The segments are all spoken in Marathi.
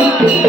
Thank you.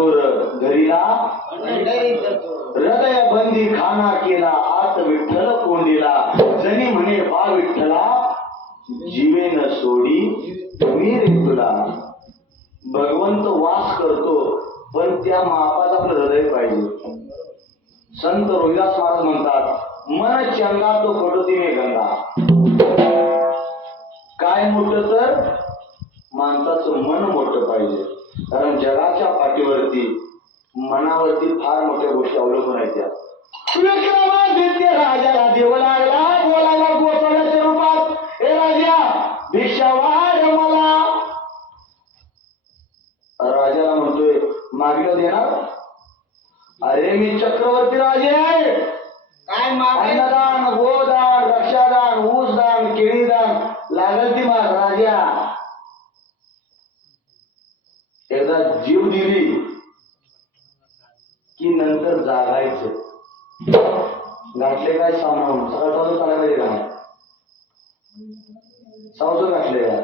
चतुर घरीला. हृदय बंदी खाना केला आत विठ्ठल कोंडीला. जणी म्हणे बा विठ्ठला न सोडी मी रे तुला. भगवंत वास करतो पण त्या मापात आपलं हृदय पाहिजे. संत रोहिदास महाराज म्हणतात मन चंगा तो पडोती मे गंगा. काय मोठ तर? माणसाचं मन मोठं पाहिजे. कारण जगाच्या पाठीवरती मनावरती फार मोठ्या गोष्टी अवलंबून आहेत त्या. विक्रमादित्य राजाला देव लागला बोलायला गोसाव्याच्या रूपात हे राजा भिक्षा वाढ मला. राजाला म्हणतोय मागितलं देणार? अरे मी चक्रवर्ती राजे आहे. काय अन्नदान गोदान रक्षादान ऊसदान केळीदान लागल ती राजा एकदा जीव दिली की नंतर जागायचं. गाठले काय सामावून? सगळं चालू चालायला पाहिजे का नाही? सावधून घातले का?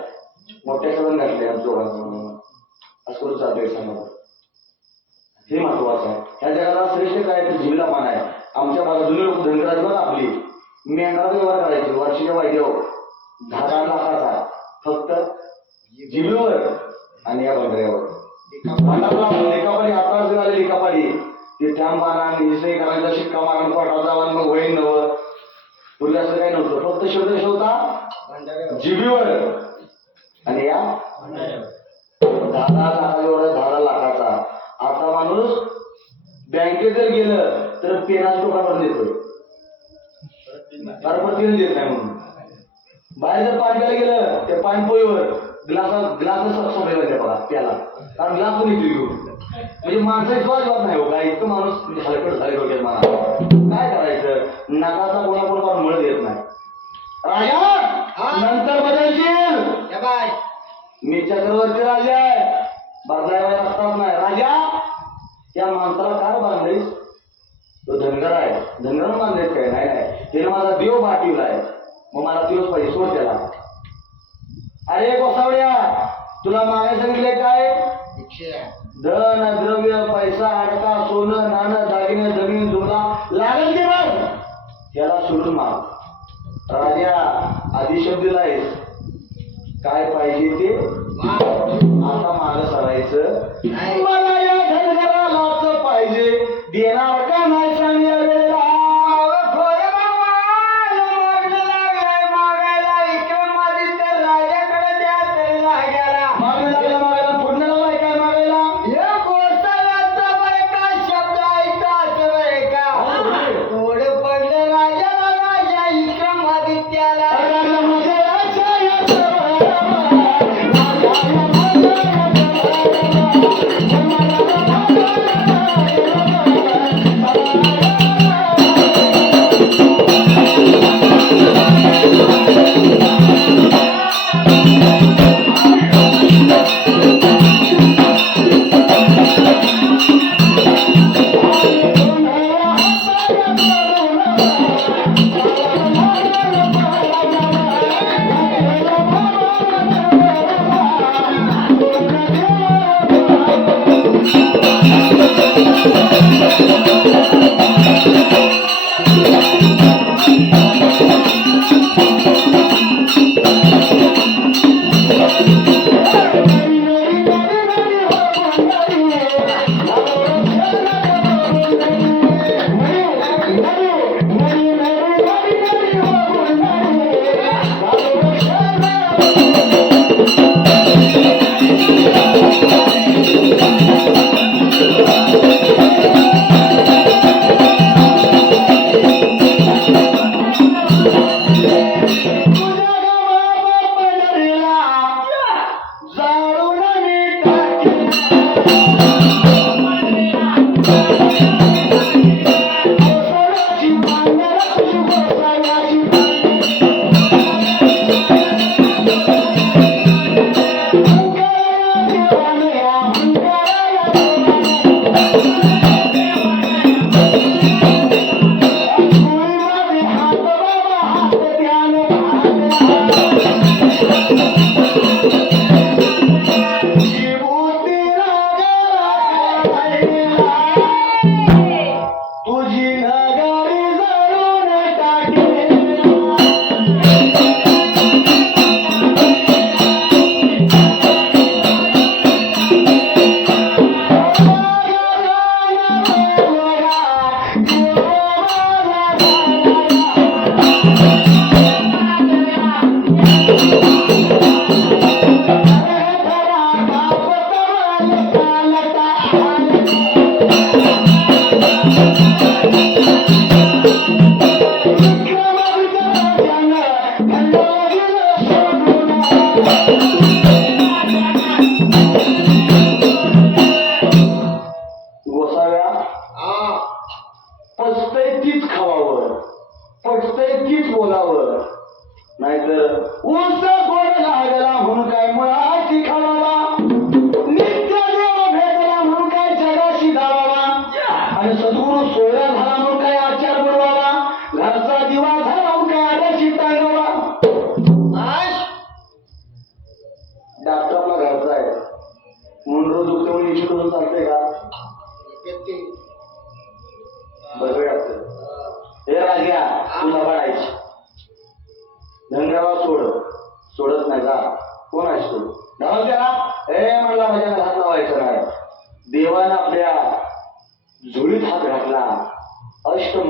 मोठ्या सगळं घातले आमच्या असं करून चालतंय सांगा हे महत्वाचं आहे. ह्या जगाला श्रेष्ठ काय? तर पान आहे. आमच्या भागात जुने लोक धनगराज बघा आपली. मेंढराचा व्यवहार करायचे. वर्षीच्या वायद्यावर दहा दहा लाखाचा. फक्त जिबीवर आणि या बंगऱ्यावर मंडपला आता झाले लेखापाडी ते थांब मारा आणि हिसई करायचा शिक्का मारून कोर्टात जावा मग होईन नवं पूर्वी असं काही नव्हतं फक्त शोध शोधता जिबीवर आणि या दहा लाखा एवढा दहा लाखाचा आता माणूस बँकेत जर गेलं तर पेनाच दुकानावर देतोय परपतीने देत नाही म्हणून बाहेर जर पाण्याला गेलं त्या पाणपोईवर ग्लासा ग्लास सोडायला बघा त्याला कारण ग्लास इथे घेऊन म्हणजे माणसाची स्वाद नाही हो काय इतकं माणूस हलकट झाले डोक्यात मला. काय करायचं? नकाचा कोणा कोणावर मळ देत नाही. राजा हा. नंतर बदलशील. बाय. मी चक्रवर्ती राजा आहे. बदलायला असतात नाही. राजा त्या माणसाला काय बांधलीस? तो धनगर आहे. धनगर बांधलेस काय? नाही नाही. त्याने माझा देव पाठवला आहे. मग मला दिवस पाहिजे सोड त्याला. अरे गोसावड्या तुला मागे सांगितले काय? धन द्रव्य पैसा अडका सोनं नाणं दागिने जमीन जुमला लागल की मग त्याला सोडून माग. राजा आधी शब्द दिलायस काय पाहिजे ते? आता माग सरायचं. मला या धनगरालाच पाहिजे. देणार का नाही सांग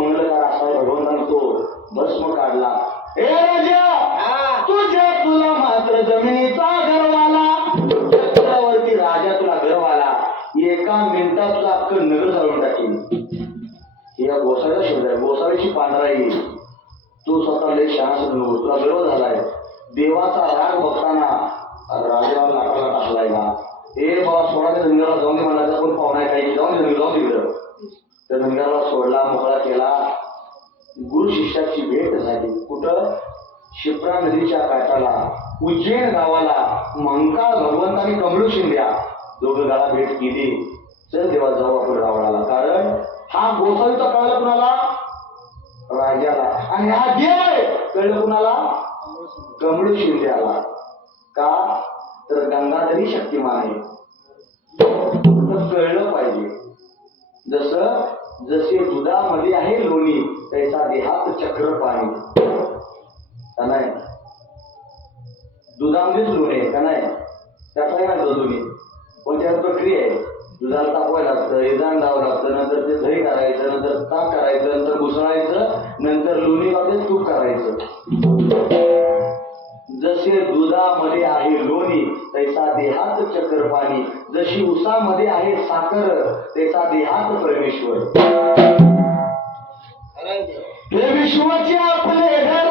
अष्टमंगलकार असा भगवंतानं तो भस्म काढला. ए राजा हा. तुझ्या तुला मात्र जमिनीचा गर्वाला चक्रावरती राजा तुला गर्वाला एका मिनिटात तुला अख्खं नगर जाळून टाकील हे या गोसाव्याचा शब्द आहे गोसाव्याची पांढरा येईल तू स्वतः लय नको तुला गर्व झालाय. देवाचा राग बघताना राजाला लाटाला टाकलाय का ए बाबा सोळा धनगराला जाऊन दे म्हणायचा पण पाहुणा काही जाऊन दे जाऊन तिकडं त्या सोडला मोकळा केला. गुरु शिष्याची भेट झाली. कुठं? शिप्रा नदीच्या काठाला. उज्जैन गावाला. मंकाळ आणि कमळू शिंद्या. दोघाला भेट केली. चल देवा जाऊ आपण रावणाला. कारण हा गोसावीचा कळलं कुणाला? राजाला. आणि हा देव आहे. कळलं कुणाला? कमळू शिंद्याला. का? तर गंगाधरी शक्तिमान आहे. कळलं पाहिजे. जस जसे दुधामध्ये आहे लोणी तैसा देहात चक्र पाणी. का नाही? दुधामध्येच लोणी आहे का नाही? त्याचा काय म्हणतो दोन्ही पण त्यात प्रक्रिया आहे. दुधाला तापवायला लागतं येदान द्यावं लागतं नंतर ते दही करायचं नंतर ताक करायचं नंतर घुसळायचं नंतर लोणी मध्ये तूप करायचं. जसे दुधामध्ये आहे लोणी तैसा देहात चक्र पाणी. जशी उसामध्ये आहे साखर तैसा देहात परमेश्वर. हे विश्वाचे आपले घर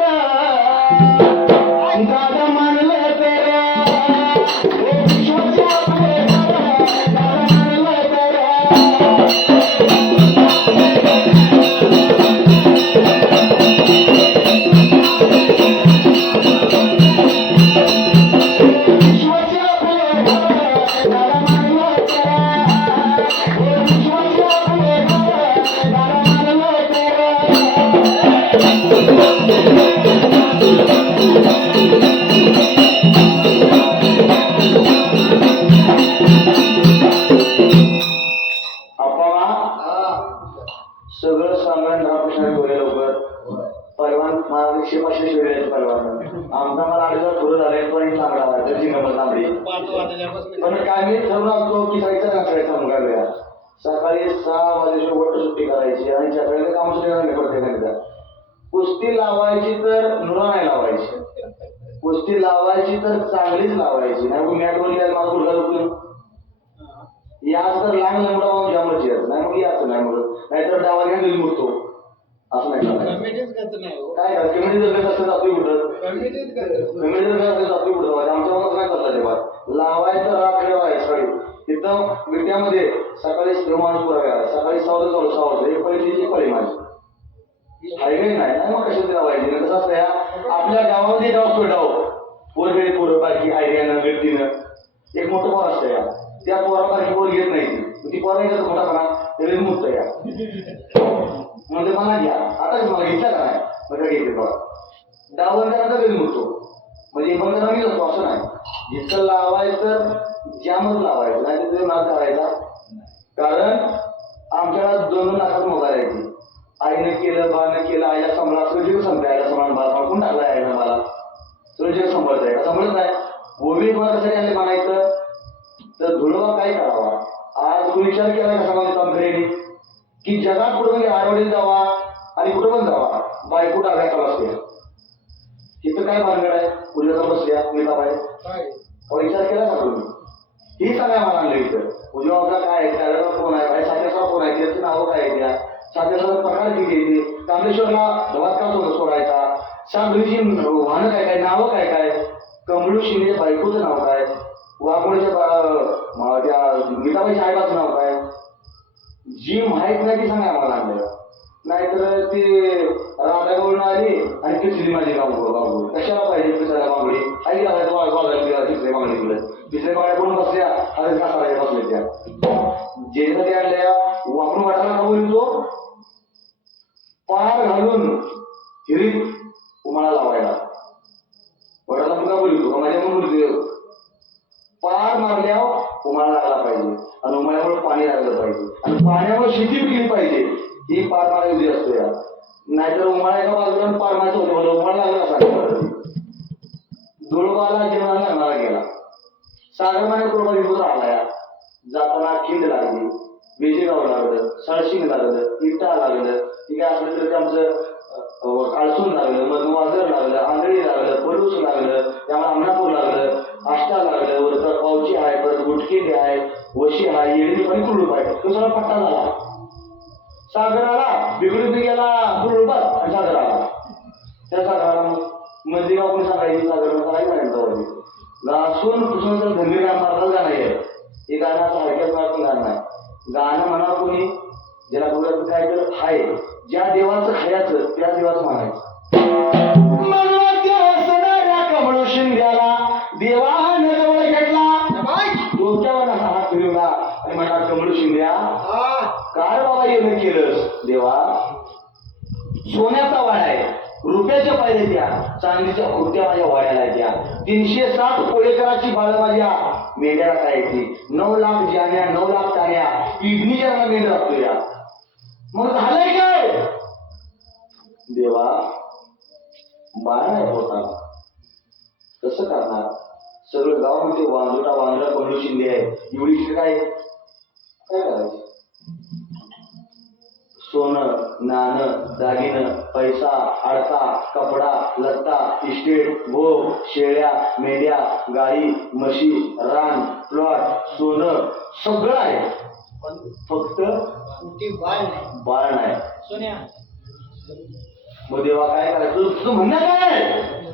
पण काय ठरवून असतो की जायचं नसायचा मुगा वेळा सकाळी सहा वाजेची वट सुट्टी करायची आणि सकाळी काम सुट्टी नाही पडते कुस्ती लावायची तर नुरा नाही लावायची. कुस्ती लावायची तर चांगलीच लावायची. नाही मग मॅटवर गेला माझा गुडघा दुखतो याच तर लहान लंगडा मग जामच नाही मग याच नाही मग नाहीतर डावा घ्या मुरतो असं नाही काय कमिटी जर कसं जातोय कुठं कमिटी जर कसं कुठं आमच्या मनात नाही चालला तेव्हा लावायचं ठेवायचं सकाळी तिथं विट्यामध्ये सकाळी पुरा सहा चालू वाजता. एक पळी तिची पळी माझी. हायवे नाही मग कशात लावायची? कसं असतं या? आपल्या गावामध्ये डाव डाव पोरगडी पोरं बाकी आयडियानं व्यक्तीनं एक मोठं पोर असतं या. त्या पोरासारखी पोर घेत नाही ती पोरा घेत मोठापणा तरी मुक्त या म्हणजे मला घ्या आता मला घेतला का नाही म्हणजे घेते बघा डावर करायचा तरी मुरतो म्हणजे बंद मी असतो असं नाही जिथं लावायचं जामच लावायचं नाही तर ते नाद करायचा कारण आमच्या दोन दोन लाखात मोबाईल आहे आईने केलं बाने केलं आईला सांभाळा सगळं सांगते आईला सांभाळ मला सांभाळून टाकला आईला मला सगळं जग सांभाळत आहे सांभाळत नाही ओवी मला कशासाठी आले म्हणायचं तर धुळवा काय करावा। आज तू विचार केला का समाज की जगात कुठं म्हणजे आरवडीत जावा आणि कुठं पण जावा बायको डाव्याचा असते. तिथं काय भानगड आहे? उद्या बसल्या मीठाबाई अहो, विचार केला का तुम्ही? ही सांगा मला आणलं इथं. उद्या आपला काय आहे? त्याला कोण आहे? भाई सातेश्वर कोण आहे? त्याची नावं काय आहे त्या सातेश्वर प्रकार किती येते कांदेश्वरला धवात का सोडा सोडायचा. सांगलीची वाहनं काय काय? नावं काय काय? कमळू शिंदे बायकोचं नाव काय? वाघोळीच्या बा- म- त्या गीताबाईच्या आईबाचं नाव काय? जी माहीत नाही ती सांगा आम्हाला आणलेलं नाहीतर ते राधागवळून आली आणि तिसरी माझी गाव गाव कशाला पाहिजे तिसऱ्या बांगडी आई लावायचं वाळ वाळ तिकडे. तिसऱ्या बांगड्या कोण बसल्या? अरे कसा बसल्या त्या. जेसाठी आणल्या वापरून वाटायला का बोलतो पार घालून हिरीत उमाळा लावायला. वडाला मुलगा बोलतो माझ्या म्हणून पार मारल्यावर उमाळा लागला पाहिजे. आणि उमाळ्यामुळे पाणी लागलं पाहिजे. आणि पाण्यामुळे शेती पिकली पाहिजे. ही पार मारायची असतो या. नाहीतर उमाळा एका बाजूला पार मारायचं होतं उमाळा लागला सांगितलं दुर्बाला जेवणाला लागणारा गेला. सागरमाने कुर्बानी होत आला या? जाताना खिंड लागली. बेजेगाव लागलं सळशिंग लागलं इटा लागलं. ठीक आहे असलं तर आमचं काळसून लागलं मधुवाजर लागलं आंधळी लागलं पडूस लागलं त्यामुळे अमरापूर लागलं. आष्टा लागल्यावर तर पावची आहे परत गुटकेली आहे वशी आहे येडणी पण कुलूप आहे. तो सगळा पट्टा झाला? सागर आला बिघडून गेला कुलूपात आणि सागर आला त्या सागराला मग आपण सांगायची सागर काय म्हणायचं लासून पुसून तर धंदे काय मारताच गाणं आहे. हे गाणं सारख्याच हलक्यात गाणं आहे गाणं म्हणा कोणी? ज्याला बोलायचं काय तर आहे ज्या देवाचं खायचं त्या देवाचं म्हणायचं. म्हणलं त्या सणाऱ्या कमळ शिंद्याला देवानं जवळ घेतला डोक्यावर असा हात फिरवला. आणि म्हणला कमळ शिंद्या काय बाबा येणं केलंस. देवा सोन्याचा वाडा आहे. रुपयाच्या पाहिजे त्या चांदीच्या खुर्त्या माझ्या वाड्याला त्या तीनशे साठ कोळेकराची बाळ माझ्या मेंढ्याला काय येते नऊ लाख जाण्या नऊ लाख टाण्या किडनीच्या रंगा मेंढ लागतो या मग झालंय काय? देवा बाळ नाही होता कसं करणार? सगळं गाव म्हणजे वांजुटा वांजुटा कमलू शिंदे आहे. एवढी शिल्लक काय काय करायचं? सोनं नाणं दागिनं पैसा आडका कपडा लत्ता इस्टेट भोग शेळ्या मेंढ्या गाई म्हशी रान प्लॉट सोनं सगळं आहे. पण फक्त बाळ नाही. मग देवा काय करायचं? तुझं म्हणणं काय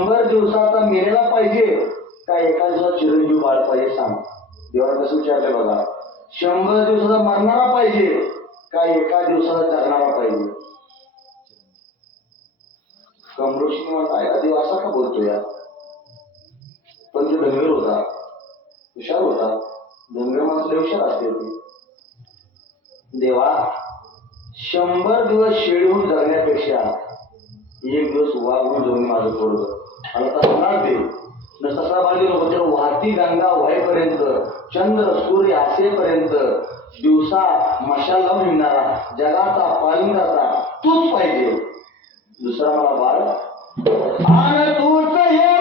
शंभर दिवसाचा मेलेला पाहिजे. का एका दिवसात चिरंजीव बाळ पाहिजे सांग. देवाला कसं विचारलं बघा? शंभर दिवसाचा मरणारा पाहिजे का एका दिवसाचा जगणारा पाहिजे? कमरोशी काय देव असा का बोलतो या पण तो धनगर होता. हुशार होता. धनगर माणसं हुशार असते ते. देवा शंभर दिवस शेळीहून जगण्यापेक्षा एक दिवस वाघून जाऊन माझं थोडं मला तर होणार ते. न तसा पाहिजे वाहती गंगा व्हायपर्यंत चंद्र सूर्य असेपर्यंत दिवसा मशाल लावून येणारा जगाचा पालिंगाचा तूच पाहिजे. दुसरा मला बाळ आणि तूच ये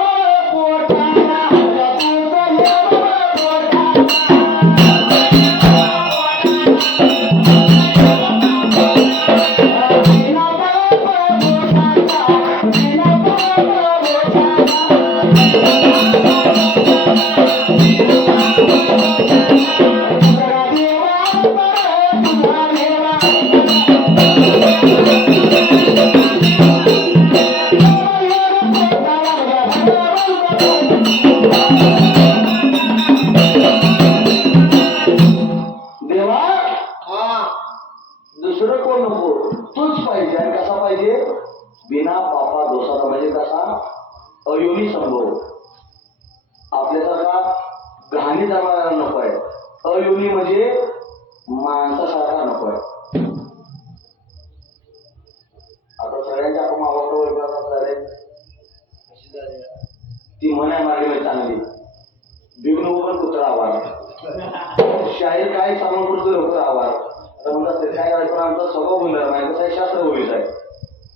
माणसाचा स्वभाव गुन्हा नाही कसं आहे शास्त्र भूमीच आहे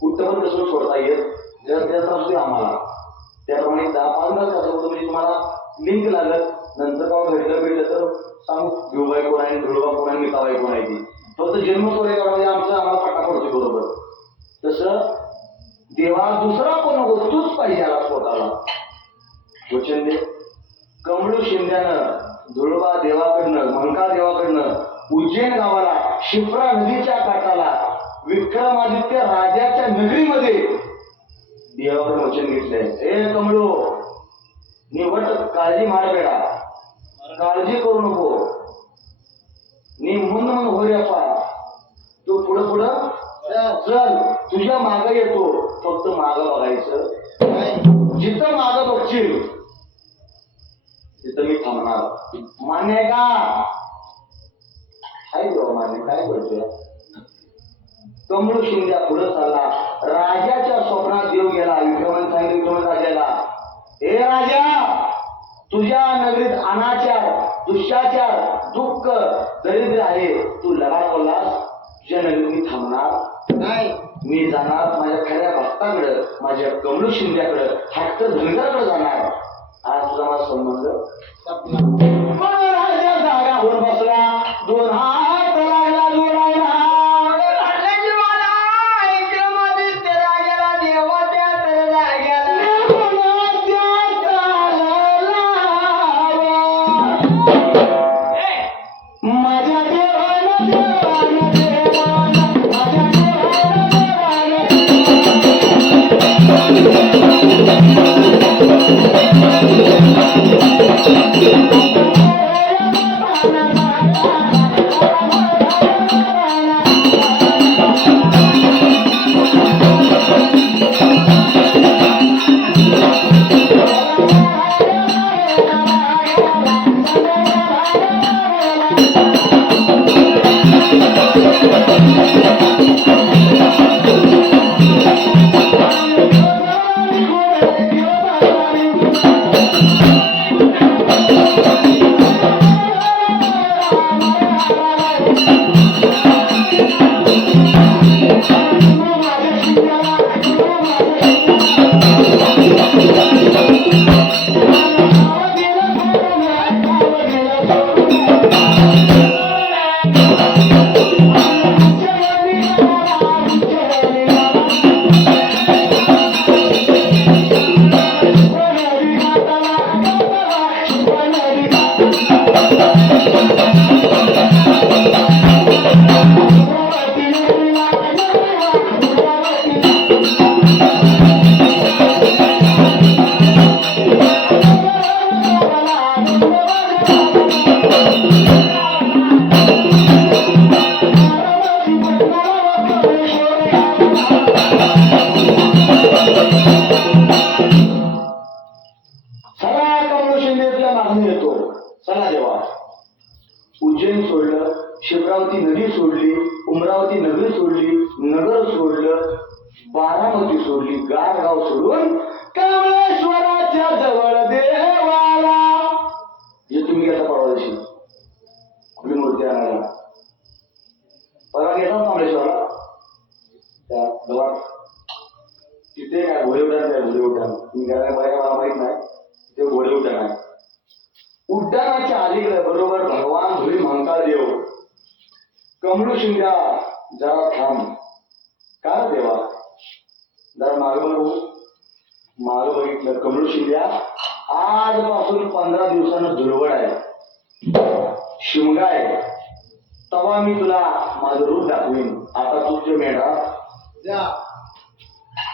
कुठं पण कसं सोडता येत जर त्याचा असू आम्हाला. त्याप्रमाणे दहा पाच मिनिट कसं होतं म्हणजे तुम्हाला लिंक लागत नंतर केव्हा भेटलं भेटलं तर सांगू घेऊबाई कोण आहे? धुळबा कोण आहे? मिताबाई कोण आहे ती? फक्त जन्म म्हणजे आमचं आम्हाला पट्टा पडतो बरोबर. तसं देवा दुसरा कोण नको तूच पाहिजे आला स्वतःला. वचन दे. कमळू शिंद्यानं धुळबा देवाकडनं मंका देवाकडनं उज्जैन गावाला शिप्रा नदीच्या काठाला विक्रमादित्य राजाच्या नगरीमध्ये देवाकडे वचन घेतलंय. ए कमळो निवट काळजी मारಬೇಡ काळजी करू नको. नी मुन मुन हो तू पुढं पुढं चल. तुझ्या माग येतो. फक्त माग बघायचं. जिथं माग बघशील तिथं मी थांबणार. मान्य आहे का? बरोबर मान्य काय बोलतोय कमळू शिंद्या पुढे चालला. राजाच्या स्वप्नात देव गेला विक्रमन सांगितलं राजाला हे राजा तुझ्या नगरीत अनाचार दुष्टाचार दुःख दरिद्र आहे. तू लढा बोललास तुझ्या नगरीत मी थांबणार नाही. मी जाणार माझ्या खऱ्या भक्ताकडं माझ्या कमलू शिंद्याकडं हट्ट धनगराकडे जाणार. आज तुझा माझा संबंध? उड्डाण मला माहीत नाही तिथे घोडे उड्डाण आहे उड्डाणाच्या अलीकडे बरोबर भगवान धुळी म्हणता देव कमळू शिंगा जरा थांब का देवा जरा माग बघू माग बघितलं कमळू शिंद्या आजपासून पंधरा दिवसानं दुर्बळ आहे शिमगा आहे तवा मी तुला माझं रूप दाखवीन आता तुझे मेढा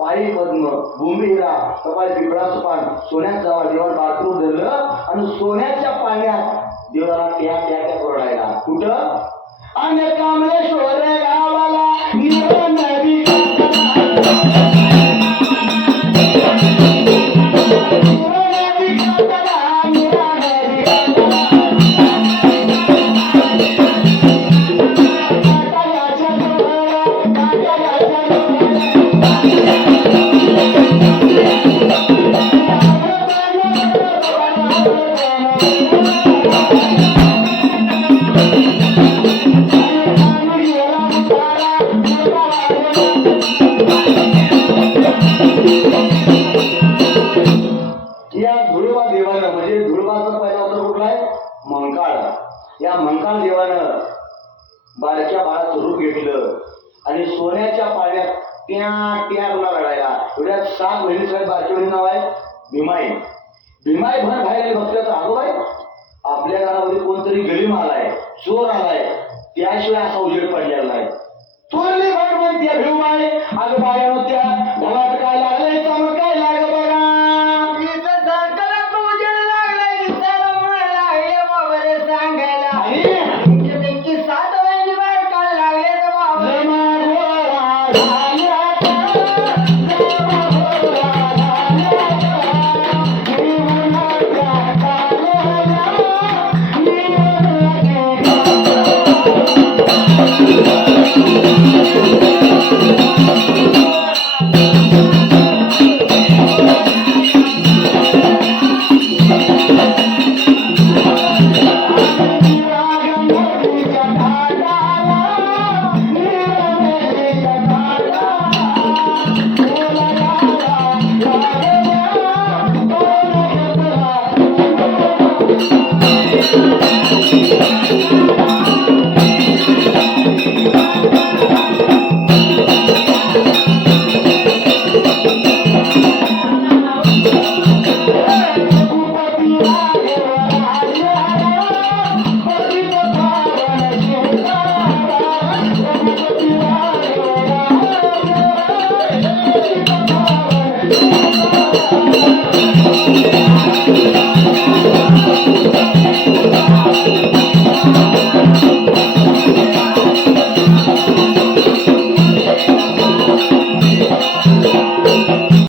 पायी पद्म भूमिहिरा सवाय पिपळा सुपान सोन्यात जावा देवाला बाथरूम धरलं आणि सोन्याच्या पाण्यात देवाला त्या त्या त्या कोरडायला कुठं? आणि कामलेश्वर गावाला नदी मंकाळ बारक्या बाळाचं रूप घेतलं. आणि सोन्याच्या पाण्यात त्या त्या गुन्हा लढायला एवढ्या सात बहिणी साहेब बारकी बहिणी नाव आहे? भीमाई. भीमाई भर खायला बघतोय तर आहे आपल्या घरामध्ये कोणतरी गरीब आलाय चोर आलाय त्याशिवाय असा उजेड पडलेला नाही. थोरली भट म्हणते भीमाई. आज बाया होत्या घरात काय लागलंय चमकाय लागलंय